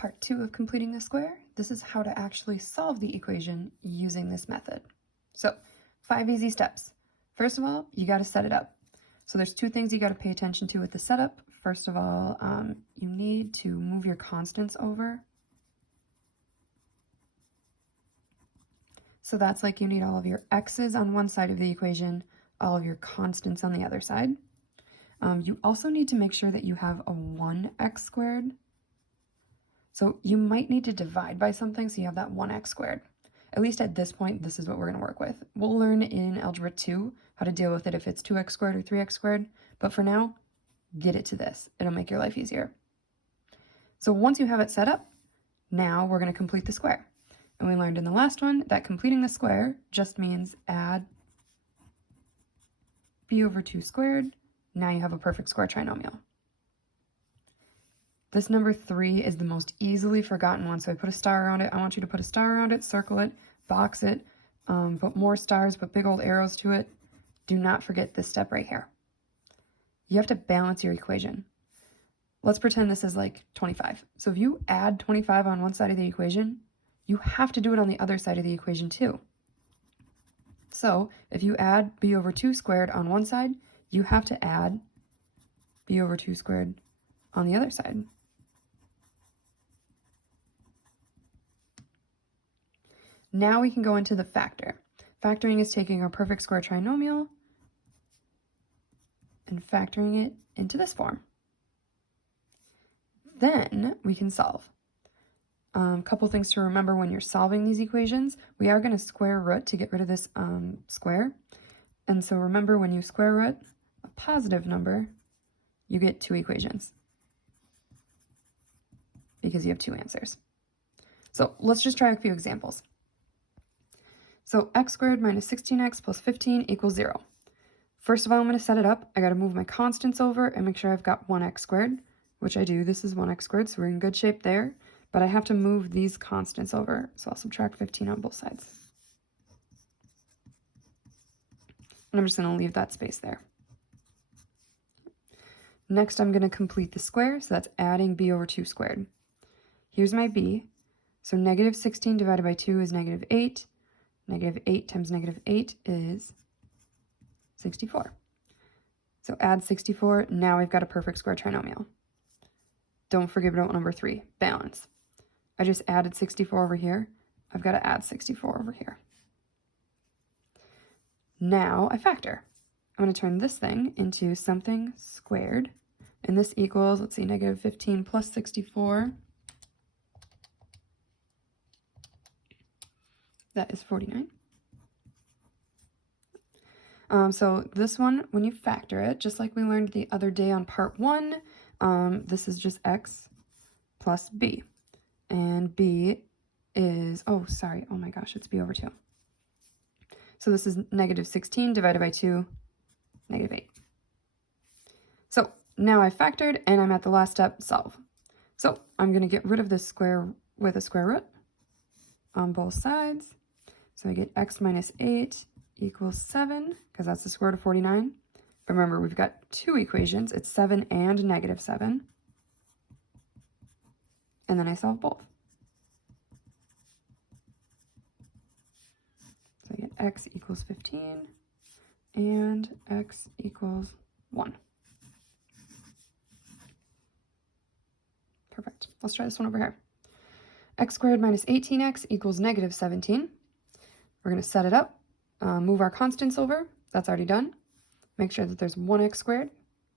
Part 2 of completing the square, this is how to actually solve the equation using this method. So, 5 easy steps. First of all, you got to set it up. So there's 2 things you got to pay attention to with the setup. First of all, you need to move your constants over. So that's like you need all of your x's on one side of the equation, all of your constants on the other side. You also need to make sure that you have a 1x squared. So you might need to divide by something so you have that 1x squared. At least at this point, this is what we're going to work with. We'll learn in Algebra 2 how to deal with it if it's 2x squared or 3x squared. But for now, get it to this. It'll make your life easier. So once you have it set up, now we're going to complete the square. And we learned in the last one that completing the square just means add b over 2 squared. Now you have a perfect square trinomial. This number 3 is the most easily forgotten one, so I put a star around it. I want you to put a star around it, circle it, box it, put more stars, put big old arrows to it. Do not forget this step right here. You have to balance your equation. Let's pretend this is like 25. So if you add 25 on one side of the equation, you have to do it on the other side of the equation too. So if you add b over 2 squared on one side, you have to add b over 2 squared on the other side. Now we can go into the factor. Factoring is taking our perfect square trinomial and factoring it into this form. Then we can solve. Couple things to remember when you're solving these equations. We are going to square root to get rid of this square. And so remember, when you square root a positive number, you get 2 equations because you have 2 answers. So let's just try a few examples. So x squared minus 16x plus 15 equals 0. First of all, I'm going to set it up. I got to move my constants over and make sure I've got 1x squared, which I do. This is 1x squared, so we're in good shape there. But I have to move these constants over, so I'll subtract 15 on both sides. And I'm just going to leave that space there. Next, I'm going to complete the square, so that's adding b over 2 squared. Here's my b. So negative 16 divided by 2 is negative 8. Negative 8 times negative 8 is 64. So add 64. Now we've got a perfect square trinomial. Don't forget about number 3, balance. I just added 64 over here. I've got to add 64 over here. Now I factor. I'm going to turn this thing into something squared. And this equals, let's see, negative 15 plus 64. That is 49. So this one, when you factor it, just like we learned the other day on part 1, this is just x plus b. And b is, oh my gosh, it's b over 2. So this is negative 16 divided by 2, negative 8. So now I factored, and I'm at the last step, solve. So I'm going to get rid of this square with a square root on both sides. So I get x minus 8 equals 7, because that's the square root of 49. But remember, we've got 2 equations. It's 7 and negative 7. And then I solve both. So I get x equals 15 and x equals 1. Perfect. Let's try this one over here. X squared minus 18x equals negative 17. We're going to set it up, move our constants over. That's already done. Make sure that there's 1x squared.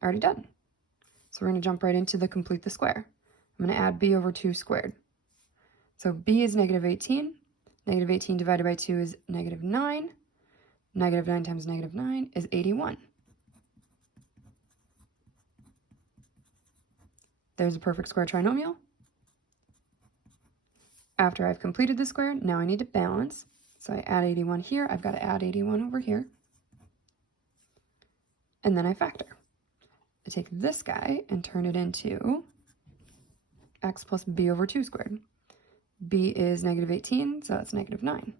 Already done. So we're going to jump right into the complete the square. I'm going to add b over 2 squared. So b is negative 18. Negative 18 divided by 2 is negative 9. Negative 9 times negative 9 is 81. There's a perfect square trinomial. After I've completed the square, now I need to balance. So I add 81 here. I've got to add 81 over here. And then I factor. I take this guy and turn it into x plus b over 2 squared. b is negative 18, so that's negative 9.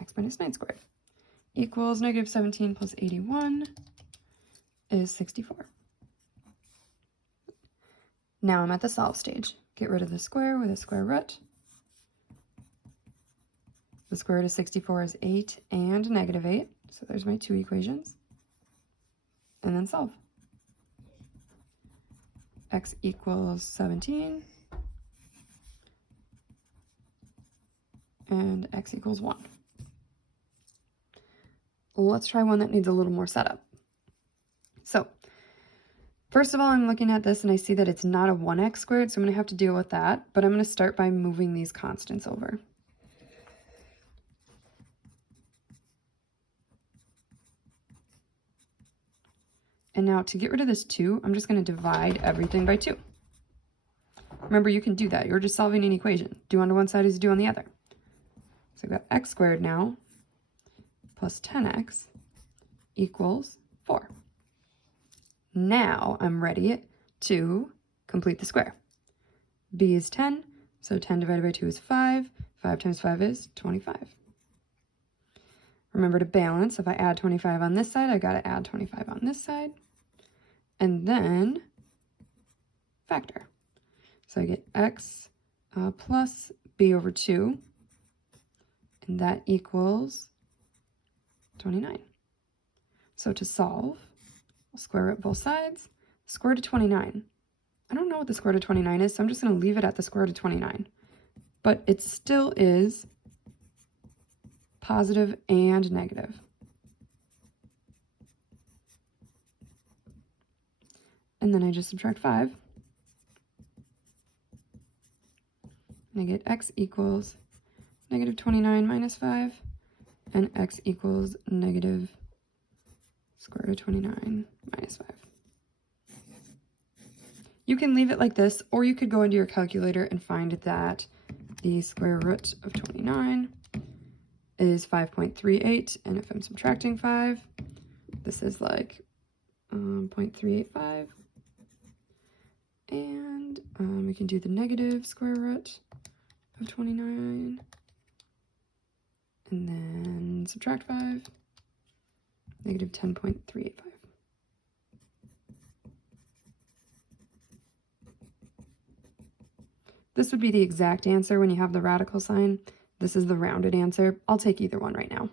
X minus 9 squared equals negative 17 plus 81 is 64. Now I'm at the solve stage. Get rid of the square with a square root. The square root of 64 is 8 and negative 8. So there's my two equations. And then solve. X equals 17. And x equals 1. Let's try one that needs a little more setup. So, first of all, I'm looking at this and I see that it's not a 1x squared, so I'm going to have to deal with that. But I'm going to start by moving these constants over. And now to get rid of this 2, I'm just going to divide everything by 2. Remember, you can do that. You're just solving an equation. Do on one side as you do on the other. So I've got x squared now plus 10x equals 4. Now I'm ready to complete the square. B is 10, so 10 divided by 2 is 5. 5 times 5 is 25. Remember to balance. If I add 25 on this side, I got to add 25 on this side. And then factor. So I get x plus b over 2, and that equals 29. So to solve, I'll square root both sides. Square root of 29. I don't know what the square root of 29 is, so I'm just going to leave it at the square root of 29. But it still is positive and negative. And then I just subtract 5. And I get x equals negative 29 minus 5. And x equals negative square root of 29 minus 5. You can leave it like this, or you could go into your calculator and find that the square root of 29 is 5.38, and if I'm subtracting 5, this is like 0.385, and we can do the negative square root of 29, and then subtract 5, negative 10.385. This would be the exact answer when you have the radical sign. This is the rounded answer. I'll take either one right now.